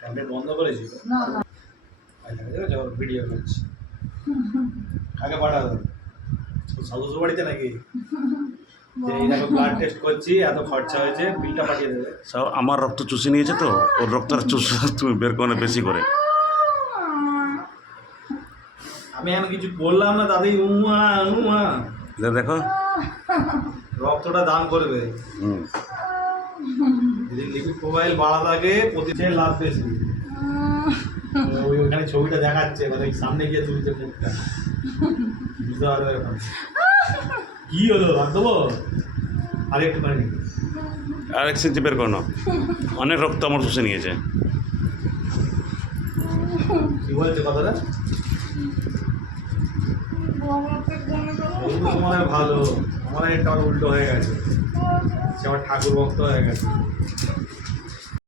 Tablet বন্ধ করেছি না না ভিডিও করছি আগে পাঠাবো সদস্য বাড়িতে নাকি যে এই দেখো ব্লাড টেস্ট করছি এত খরচা হয়েছে বিলটা পাঠিয়ে দেবে সব আমার রক্ত চুষে নিয়েছে তো ওর রক্তটা চুষে তুমি বের করে বেশি করে। আমি এখন কিছু বললাম না দাদি উমা উমা দেখো রক্তটা দান করবে হুম যদি লিপিড প্রোফাইল বাড়া থাকে প্রতিটা লাভ বেশি ওইখানে ছবিটা দেখাচ্ছে মানে সামনে গিয়ে তুলছে মুখটা বুঝতে পারবে এখন কি হলো রাখ দেবো আর একটু মানে আর এক সেঞ্চি বের করো না, অনেক রক্ত আমার চুষে নিয়েছে। কি বলছে কথাটা তোমার ভালো আমার এটা উল্টো হয়ে গেছে সে আমার ঠাকুর ভক্ত হয়ে গেছে